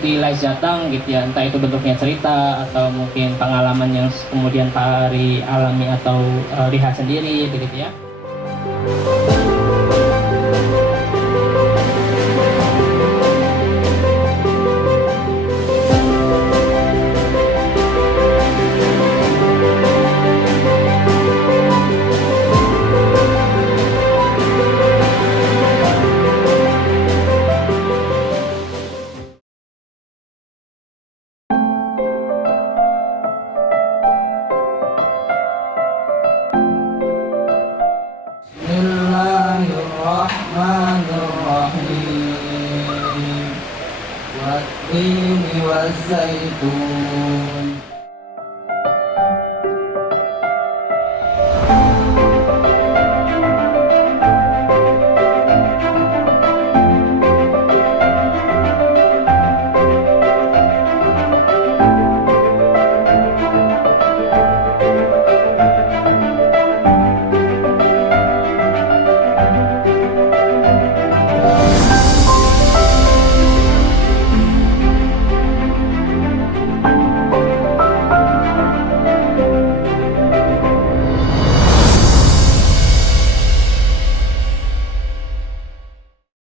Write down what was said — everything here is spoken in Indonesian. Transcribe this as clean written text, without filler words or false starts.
di Lais Jateng gitu ya, entah itu bentuknya cerita atau mungkin pengalaman yang kemudian Pak Ari alami atau lihat sendiri begitu ya. Bismillahirrahmanirrahim. Wat-tini waz-zaitun